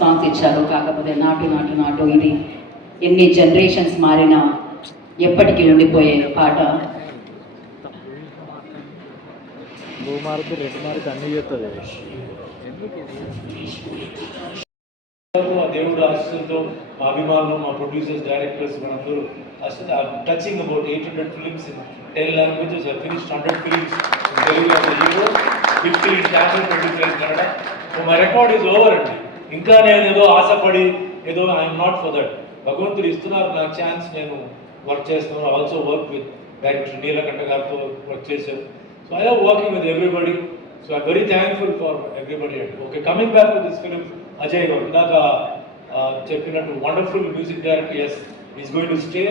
Songs ఇచ్చారు. కాకపోతే నాటు నాటు నాటు ఇది ఎన్ని జనరేషన్స్ మారినా ఎప్పటికీ ఉండిపోయే పాట. దేవుడు ఆశీస్సులతో మా అభిమానులు, మా ప్రొడ్యూసర్స్, డైరెక్టర్స్ మనందరూ అసలు touching about 800 films in 10 languages. I finished 100 films in Telugu as a hero, 50 in Tamil, 25 in Kannada. So my record is over అండి. ఇంకా నేను ఏదో ఆశపడి ఏదో ఐఎమ్ నాట్ ఫర్ దట్. భగవంతుడు ఇస్తున్నారు నాకు ఛాన్స్, నేను వర్క్ చేస్తున్నాను. Also work with director Neelakanta గారితో వర్క్ చేశాను. So I love working with everybody. So I very thankful for everybody అండి. Okay, coming back to this film, Ajay garu ఇందాక చెప్పినట్టు wonderful music director. Yes, is going to stay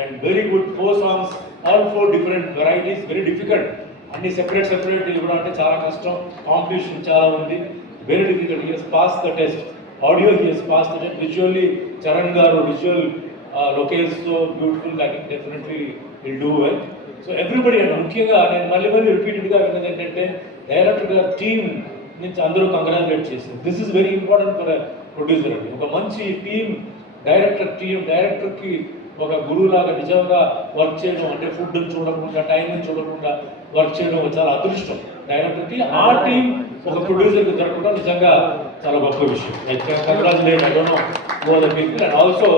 and very good 4 songs, all 4 different varieties. Very difficult, అన్ని separate ఇవ్వడం అంటే చాలా కష్టం. Competition చాలా ఉంది, very difficult. He has pass the test. Audio he has pass the test. Visually Charan గారు visual లొకేషన్స్తో beautiful. I think definitely will do well. So everybody అండి, ముఖ్యంగా నేను మళ్ళీ రిపీటెడ్గా విన్నది ఏంటంటే డైరెక్టర్ గారు టీమ్ నుంచి అందరూ కంగ్రాచులేట్ చేశారు. This is very important for producer అండి. ఒక మంచి టీమ్, డైరెక్టర్కి ఒక గురువులాగా నిజంగా వర్క్ చేయడం అంటే ఫుడ్ చూడకుండా, టైమింగ్ చూడకుండా వర్క్ చేయడం చాలా అదృష్టం డైరెక్టర్కి. ఆ టీం ఒక ప్రొడ్యూసర్కి దొరకడం నిజంగా చాలా గొప్ప విషయం. Congratulate, I don't know who are the people. And also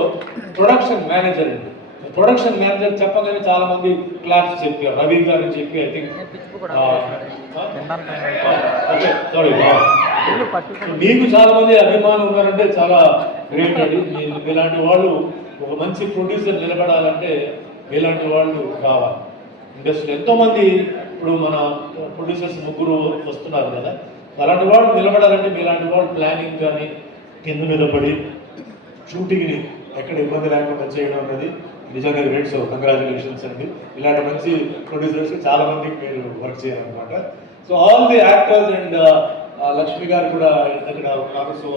production manager అండి. ప్రొడక్షన్ మేనేజర్ చెప్పగానే చాలా మంది క్లాప్స్ చెప్పారు. రవి గారిని చెప్పి ఐ థింక్ మీకు చాలా మంది అభిమానులు ఉన్నారంటే చాలా గ్రేట్ అండి. ఇలాంటి వాళ్ళు, ఒక మంచి ప్రొడ్యూసర్ నిలబడాలంటే ఇలాంటి వాళ్ళు కావాలి ఇండస్ట్రీ. ఎంతోమంది ఇప్పుడు మన ప్రొడ్యూసర్స్ 3 వస్తున్నారు కదా, అలాంటి వాళ్ళు నిలబడాలంటే మీలాంటి వాళ్ళు ప్లానింగ్ కానీ కింద మీద పడి షూటింగ్ని ఎక్కడ ఇబ్బంది లేకుండా చేయడం అన్నది నిజంగా గ్రేట్. సో కంగ్రాచులేషన్స్ అండి. ఇలాంటి మంచి ప్రొడ్యూసర్స్కి చాలా మందికి మీరు వర్క్ చేయాలన్నమాట. So all the actors and Lakshmi గారు కూడా ఇక్కడ ఉన్నారు. So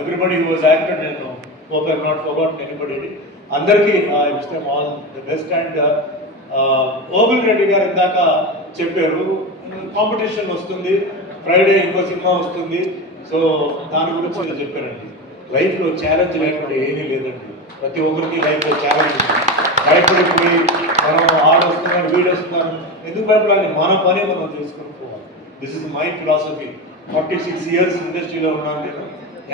everybody who was acted, నేను hope I not forgotten anybody. అందరికీ I wish them all the best. And Obul Reddy గారు ఇందాక చెప్పారు కాంపిటీషన్ వస్తుంది, ఫ్రైడే ఇంకో సినిమా వస్తుంది. సో దాని గురించి చెప్పారండి. లైఫ్లో ఛాలెంజ్ లేకుండా ఏమీ లేదండి. ప్రతి ఒక్కరికి లైఫ్లో ఛాలెంజ్ ఉంది. భయపడిపోయి మనం ఆడొస్తున్నాను వీడొస్తున్నాను ఎందుకు భయపడాలి? మన పని మనం చేసుకుని పోవాలి. This is my philosophy. 46 years ఇండస్ట్రీలో ఉన్నాను నేను.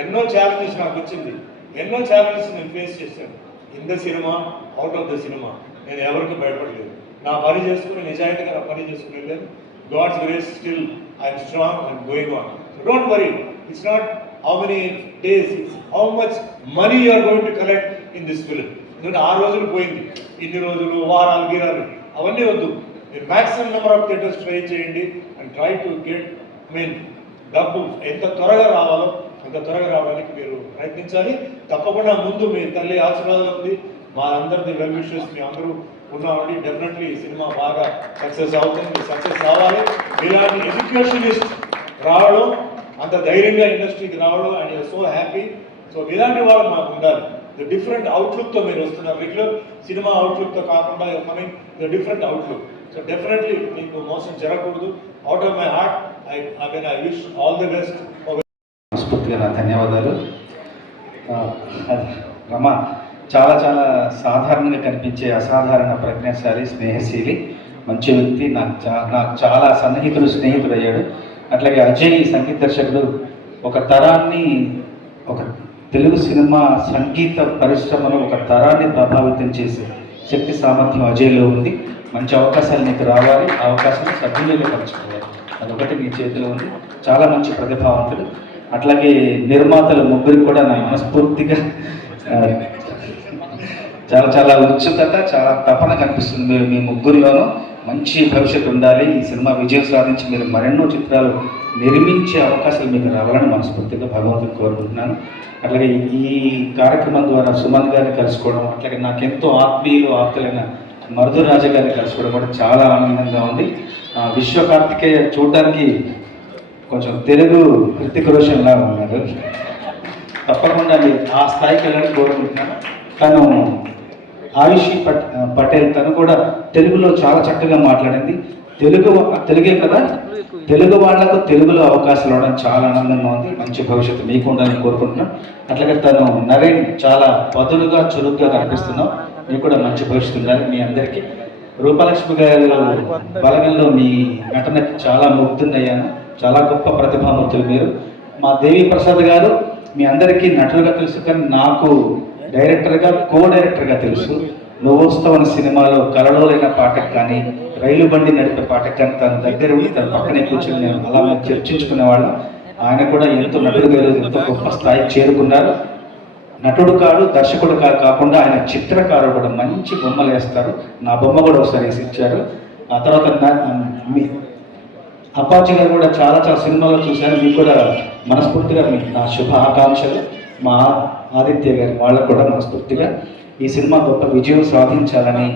ఎన్నో ఛాలెంజెస్ నాకు వచ్చింది, ఎన్నో ఛాలెంజెస్ నేను ఫేస్ చేశాను. In the cinema, out of the cinema. నేను ఎవరికి భయపడలేదు. నా పని చేసుకుని నిజాయితీగా నా పని చేసుకుని వెళ్ళాను. God's grace still I'm strong and going on. So don't worry, it's not how many days, how much money you are going to collect in this film. ఎందుకంటే 6 రోజులు పోయింది, ఇన్ని రోజులు వారాలు గీరాలు అవన్నీ వద్దు. మీరు maximum number of theatres try చేయండి అండ్ ట్రై టు గెట్ డబ్బు ఎంత త్వరగా రావాలో అంత త్వరగా రావడానికి మీరు ప్రయత్నించాలి. తప్పకుండా ముందు మీ తల్లి ఆశీర్వాదం ఉంది, మా అందరిది వెల్ విషెస్ మీ అందరూ ఉన్నామండి. డెఫినెట్లీ ఈ సినిమా బాగా సక్సెస్ అవుతుంది, సక్సెస్ కావాలి. ఇలాంటి ఎడ్యుకేషనిస్ట్ రావడం, అంత ధైర్యంగా ఇండస్ట్రీకి రావడం and you're so happy. So ఇలాంటి వాళ్ళు మాకు ఉండాలి. ద డిఫరెంట్ అవుట్లుక్తో మీరు వస్తున్నారు. రెగ్యులర్ సినిమా అవుట్లుక్తో కాకుండా coming the different outlook. So definitely మీకు మోసం జరగకూడదు. Out of my heart I wish all the best. మనస్ఫూర్తిగా నా ధన్యవాదాలు. రమ చాలా చాలా సాధారణంగా కనిపించే అసాధారణ ప్రజ్ఞాశాలి, స్నేహశీలి, మంచి వ్యక్తి. నాకు చాలా స్నేహితుడు అయ్యాడు. అట్లాగే అజయ్ సంగీత దర్శకుడు. ఒక తరాన్ని, ఒక తెలుగు సినిమా సంగీత పరిశ్రమలో ఒక తరాన్ని ప్రభావితం చేసే శక్తి సామర్థ్యం అజయ్లో ఉంది. మంచి అవకాశాలు నీకు రావాలి, ఆ అవకాశాన్ని సద్వినియోగపరచుకోవాలి. అదొకటి నీ చేతిలో ఉంది. చాలా మంచి ప్రతిభావంతుడు. అట్లాగే నిర్మాతలు 3 కూడా నా మనస్ఫూర్తిగా చాలా చాలా ఉత్సుకత, చాలా తపన కనిపిస్తుంది మీ 3లోనూ. మంచి భవిష్యత్తు ఉండాలి. ఈ సినిమా విజయం సాధించి మీరు మరెన్నో చిత్రాలు నిర్మించే అవకాశాలు మీకు రావాలని మనస్ఫూర్తిగా భగవంతుని కోరుకుంటున్నాను. అట్లాగే ఈ కార్యక్రమం ద్వారా సుమన్ గారిని కలుసుకోవడం, అట్లాగే నాకెంతో ఆప్తులైన మరుదురాజ గారిని కలుసుకోవడం కూడా చాలా ఆనందంగా ఉంది. విశ్వకార్తికేయ చూడడానికి కొంచెం తెలుగు హృతిక్ రోషన్ లాగా ఉన్నారు. తప్పకుండా మీరు ఆ స్థాయికి వెళ్ళాలని కోరుకుంటున్నాను. తను ఆయుషి పటేల్, తను కూడా తెలుగులో చాలా చక్కగా మాట్లాడింది. తెలుగే కదా, తెలుగు వాళ్ళకు తెలుగులో అవకాశాలు ఇవ్వడం చాలా ఆనందంగా ఉంది. మంచి భవిష్యత్తు మీకు ఉండాలని కోరుకుంటున్నాం. అట్లాగే తను నరేన్ చాలా పదులుగా చురుగ్గా కనిపిస్తున్నాం. మీకు కూడా మంచి భవిష్యత్తు ఉండాలి. మీ అందరికీ రూపలక్ష్మి గారు బలగంలో మీ నటనకి చాలా ముగ్ధున్నయ్యాను. చాలా గొప్ప ప్రతిభామూర్తులు మీరు. మా దేవి ప్రసాద్ గారు మీ అందరికీ నటులుగా తెలుసు, కానీ నాకు డైరెక్టర్గా డైరెక్టర్గా తెలుసు. నువ్వొస్తావు అనే సినిమాలో కలలో లేని పాటకు కానీ, రైలు బండి నడిపే పాటకు కానీ తన దగ్గర ఉండి తన పక్కనే కూర్చొని నేను అలా మేము చర్చించుకునేవాళ్ళం. ఆయన కూడా ఎంతో నటుడుగా ఎంతో గొప్ప స్థాయికి చేరుకున్నారు. నటుడు కాదు, దర్శకుడు కాకుండా ఆయన చిత్రకారుడు కూడా. మంచి బొమ్మలు వేస్తారు. నా బొమ్మ కూడా ఒకసారి వేసి ఇచ్చారు. ఆ తర్వాత మీ అప్పాజీ గారు కూడా చాలా చాలా సినిమాలు చూశాను. మీకు కూడా మనస్ఫూర్తిగా నా శుభ ఆకాంక్షలు. మా ఆదిత్య గారి వాళ్ళకు కూడా మనస్ఫూర్తిగా ఈ సినిమా గొప్ప విజయం సాధించాలని,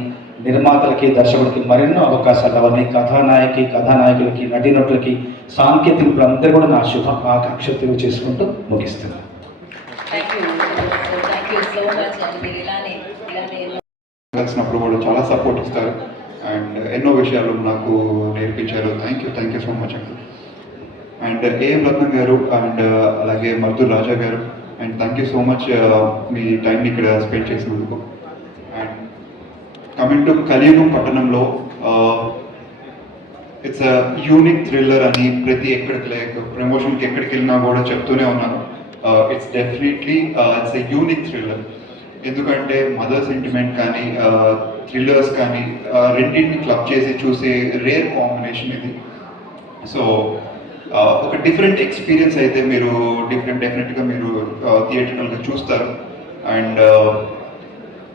నిర్మాతలకి దర్శకుడికి మరెన్నో అవకాశాలు అవన్నీ, కథానాయకులకి నటీనటులకి సాంకేతికులు అందరూ కూడా నా శుభ ఆకాంక్షలు తెలియజేసుకుంటూ ముగిస్తున్నాను. కలిసినప్పుడు కూడా చాలా సపోర్ట్ ఇస్తారు అండ్ ఎన్నో విషయాలు నాకు నేర్పించారు. థ్యాంక్ యూ సో మచ్ అండి. అండ్ ఏఎం రత్నం గారు అండ్ అలాగే మర్దూర్ రాజా గారు and thank you so much మీ టైంని ఇక్కడ స్పెండ్ చేసినందుకు. అండ్ కమింగ్ టు కలియుగం పట్టణంలో ఇట్స్ అ యూనిక్ థ్రిల్లర్ అని ప్రతి ప్రమోషన్కి ఎక్కడికి వెళ్ళినా కూడా చెప్తూనే ఉన్నాను. It's definitely it's a unique thriller. ఎందుకంటే మదర్ సెంటిమెంట్ కానీ థ్రిల్లర్స్ కానీ రెండింటిని క్లబ్ చేసి చూసే రేర్ కాంబినేషన్ ఇది. సో ఒక డిఫరెంట్ ఎక్స్పీరియన్స్ అయితే మీరు డెఫినెట్గా మీరు థియేట్రికల్గా చూస్తారు. అండ్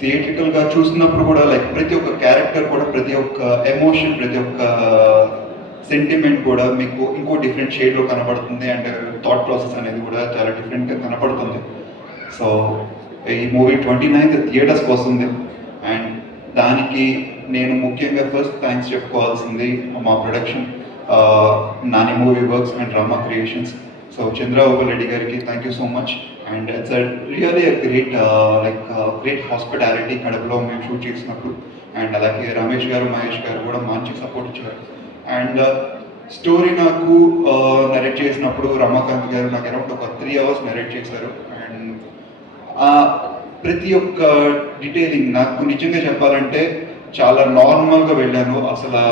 థియేట్రికల్గా చూసినప్పుడు కూడా లైక్ ప్రతి ఒక్క క్యారెక్టర్ కూడా, ప్రతి ఒక్క ఎమోషన్, ప్రతి ఒక్క సెంటిమెంట్ కూడా మీకు ఇంకో డిఫరెంట్ షేడ్లో కనపడుతుంది. అండ్ థాట్ ప్రాసెస్ అనేది కూడా చాలా డిఫరెంట్గా కనపడుతుంది. సో ఈ మూవీ 29th థియేటర్స్కి వస్తుంది. అండ్ దానికి నేను ముఖ్యంగా ఫస్ట్ థ్యాంక్స్ చెప్పుకోవాల్సింది మా production Nani movie works and drama creations. So Chandrababu Reddy గారికి thank you so much. And it's really great hospitality కడపలో మేము షూట్ చేసినప్పుడు. అండ్ అలాగే రమేష్ గారు, మహేష్ గారు కూడా మంచి సపోర్ట్ ఇచ్చారు. అండ్ స్టోరీ నాకు నరేట్ చేసినప్పుడు రమాకాంత్ గారు నాకు అరౌండ్ ఒక 3 hours నరేట్ చేశారు. అండ్ ప్రతి ఒక్క డీటెయిలింగ్ నాకు నిజంగా చెప్పాలంటే చాలా నార్మల్గా వెళ్ళాను. అసలు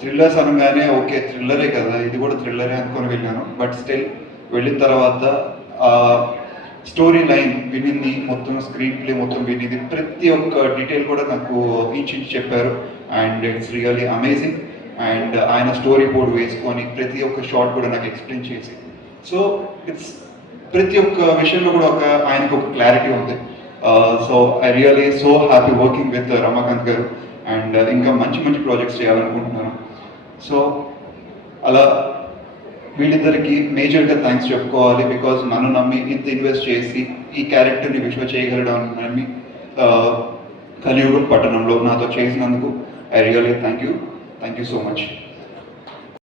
థ్రిల్లర్స్ అనగానే ఓకే థ్రిల్లరే కదా, ఇది కూడా థ్రిల్లరే అనుకొని వెళ్ళాను. బట్ స్టిల్ వెళ్ళిన తర్వాత స్టోరీ లైన్ వినింది, మొత్తం స్క్రీన్ ప్లే మొత్తం వినింది, ప్రతి ఒక్క డీటెయిల్ కూడా నాకు ఇంచి చెప్పారు. And it's really amazing. And ఆయన స్టోరీ బోర్డ్ వేసుకొని ప్రతి ఒక్క షాట్ కూడా నాకు ఎక్స్ప్లెయిన్ చేసి, సో ఇట్స్ ప్రతి ఒక్క విషయంలో కూడా ఆయనకు ఒక క్లారిటీ ఉంది. So I really so happy working with Ramakant garu. అండ్ ఇంకా మంచి మంచి ప్రాజెక్ట్స్ చేయాలనుకుంటున్నాను. సో అలా వీళ్ళిద్దరికి మేజర్గా థ్యాంక్స్ చెప్పుకోవాలి. బికాజ్ నన్ను నమ్మి ఇంత ఇన్వెస్ట్ చేసి ఈ క్యారెక్టర్ని విశ్వ చేయగలడం నమ్మి కలియుగం పట్టణంలో నాతో చేసినందుకు I really thank you so much.